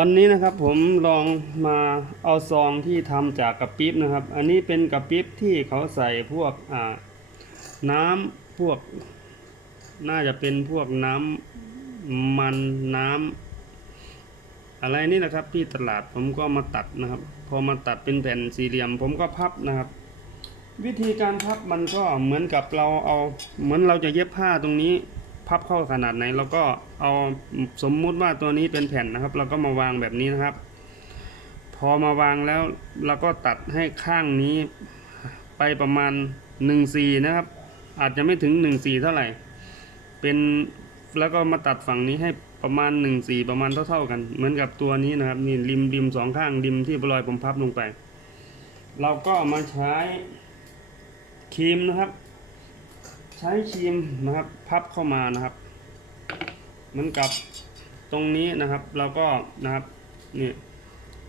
วันนี้นะครับผมลองมาเอาซองที่ทำจากกระปิบนะครับ อันนี้เป็นกระปิบที่เขาใส่พวกอ่าน้ำพวก น่าจะเป็นพวกน้ำมันน้ำอะไรนี่นะครับที่ตลาดผมก็มาตัดนะครับ พอมาตัดเป็นแผ่นสี่เหลี่ยม ผมก็พับนะครับ วิธีการพับมันก็เหมือนกับเราเอา เหมือนเราจะเย็บผ้าตรงนี้ พับเข้าขนาดไหนเราก็เอาสมมุติว่าตัวนี้เป็นแผ่นนะครับ เราก็มาวางแบบนี้นะครับ พอมาวางแล้วเราก็ตัดให้ข้างนี้ไปประมาณ1 4นะครับ อาจจะไม่ถึง1 4เท่าไหร่ เป็นแล้วก็มาตัดฝั่งนี้ให้ประมาณ1 4ประมาณเท่าๆกัน เหมือนกับตัวนี้นะครับนี่ริมริมสองข้างริมที่รอยผมพับลงไป เราก็มาใช้ครีมนะครับ ใช้ครีมนะครับพับเข้ามานะครับเหมือนกับตรงนี้นะครับเราก็นะครับนี่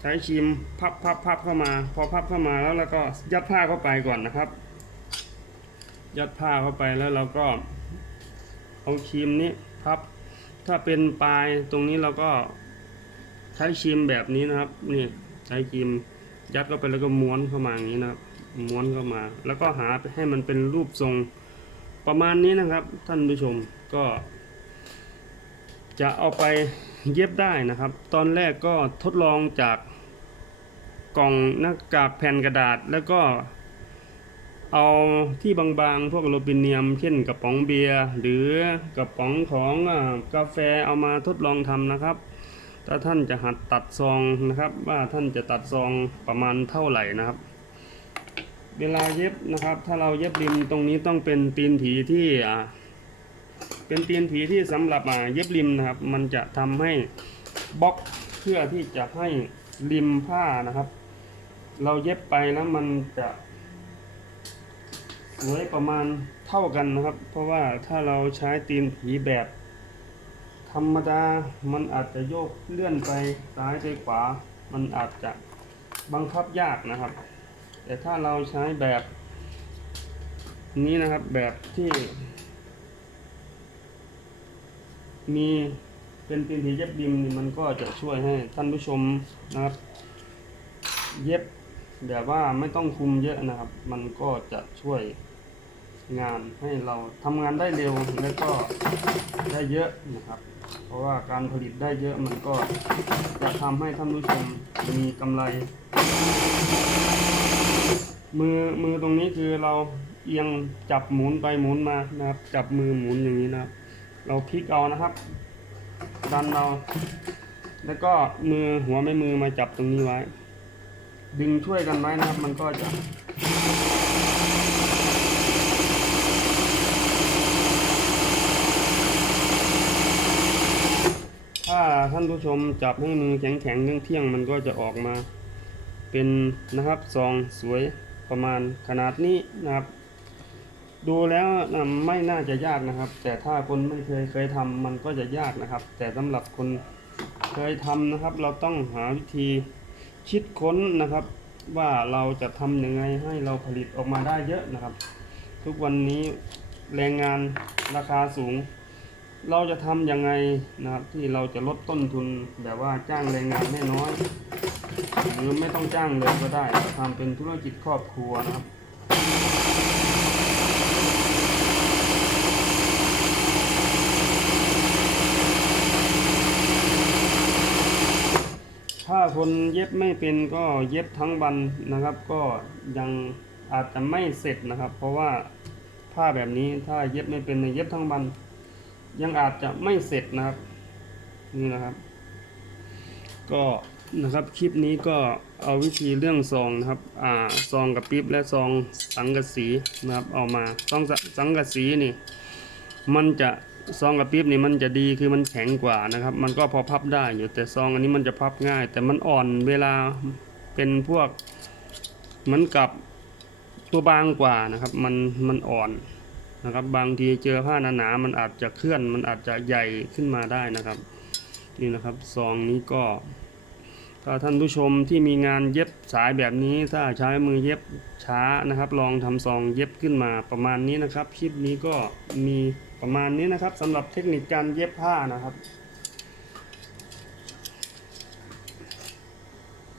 ใช้ครีมพับพับพับเข้ามา พอพับเข้ามาแล้วเราก็ยัดผ้าเข้าไปก่อนนะครับ ยัดผ้าเข้าไปแล้วเราก็เอาครีมนี้พับ ถ้าเป็นปลายตรงนี้เราก็ใช้ครีมแบบนี้นะครับนี่ใช้ครีมยัดเข้าไปแล้วก็ม้วนเข้ามาอย่างนี้นะครับม้วนเข้ามา แล้วก็หาให้มันเป็นรูปทรง ประมาณนี้นะครับท่านผู้ชมก็ จะเอาไปเย็บได้นะครับ ตอนแรกก็ทดลองจากกล่องหน้ากากแผ่นกระดาษแล้วก็เอาที่บางๆ พวกโลปิเนียม เช่นกระป๋องเบียร์หรือกระป๋องของอกาแฟเอามาทดลองทำนะครับ ถ้าท่านจะหัดตัดซองนะครับ ว่าท่านจะตัดซองประมาณเท่าไหร่นะครับ เวลาเย็บนะครับ ถ้าเราเย็บริมตรงนี้ต้องเป็นตีนผีที่อ่าเป็นตีนผีที่สำหรับอ่าเย็บริมนะครับ มันจะทำให้บล็อกเพื่อที่จะให้ริมผ้านะครับ เราเย็บไปแล้วมันจะสวยประมาณเท่ากันนะครับ เพราะว่าถ้าเราใช้ตีนผีแบบ ธรรมดามันอาจจะโยกเลื่อนไปซ้ายไปขวา มันอาจจะบังคับยากนะครับ แต่ถ้าเราใช้แบบนี้นะครับแบบที่ มีเป็นตีนผีเย็บบิมนี่มันก็จะช่วยให้ท่านผู้ชมนะครับ เย็บแบบว่าไม่ต้องคุมเยอะนะครับ มันก็จะช่วยงานให้เราทำงานได้เร็วและก็ได้เยอะนะครับ เพราะว่าการผลิตได้เยอะมันก็จะทำให้ท่านผู้ชมมีกำไร มือมือตรงนี้คือเราเอียงจับหมุนไปหมุนมานะครับ จับมือหมุนอย่างนี้นะครับ เราพลิกเอานะครับ ดันเรา แล้วก็มือหัวไม่มือมาจับตรงนี้ไว้ ดึงช่วยกันไว้นะครับ มันก็จะถ้าท่านผู้ชมจับให้มือแข็งแข็งๆเที่ยงๆมันก็จะออกมา เป็นนะครับซองสวย ประมาณขนาดนี้นะครับ ดูแล้วนะไม่น่าจะยากนะครับ แต่ถ้าคนไม่เคยเคยทำมันก็จะยากนะครับ แต่สำหรับคนเคยทำนะครับ เราต้องหาวิธีคิดค้นนะครับ ว่าเราจะทำยังไงให้เราผลิตออกมาได้เยอะนะครับ ทุกวันนี้แรงงานราคาสูง เราจะทำยังไงนะครับที่เราจะลดต้นทุนแบบว่าจ้างแรงงานให้น้อย หรือไม่ต้องจ้างเลยก็ได้ทำเป็นธุรกิจครอบครัวนะครับถ้าคนเย็บไม่เป็นก็เย็บทั้งวันนะครับ ก็ยังอาจจะไม่เสร็จนะครับ เพราะว่าผ้าแบบนี้ถ้าเย็บไม่เป็นเย็บทั้งวัน ยังอาจจะไม่เสร็จนะครับนี่นะครับ ก็ นะครับคลิปนี้ก็เอาวิธีเรื่องซองนะครับอ่าซองกับปิ๊บและซองสังกะสีนะครับเอามาซองสังกะสีนี่ มันจะซองกับปิ๊บนี่มันจะดีคือมันแข็งกว่านะครับ มันก็พอพับได้อยู่แต่ซองอันนี้มันจะพับง่าย แต่มันอ่อนเวลาเป็นพวกเหมือนกับตัวบางกว่านะครับ มันมันอ่อนนะครับ บางทีเจอผ้าหนาๆมันอาจจะเคลื่อน มันอาจจะใหญ่ขึ้นมาได้นะครับ นี่นะครับซองนี้ก็ ถ้าท่านผู้ชมที่มีงานเย็บสายแบบนี้ถ้าใช้มือเย็บช้านะครับ ลองทำซองเย็บขึ้นมาประมาณนี้นะครับ คลิปนี้ก็มีประมาณนี้นะครับสำหรับเทคนิคการเย็บผ้านะครับ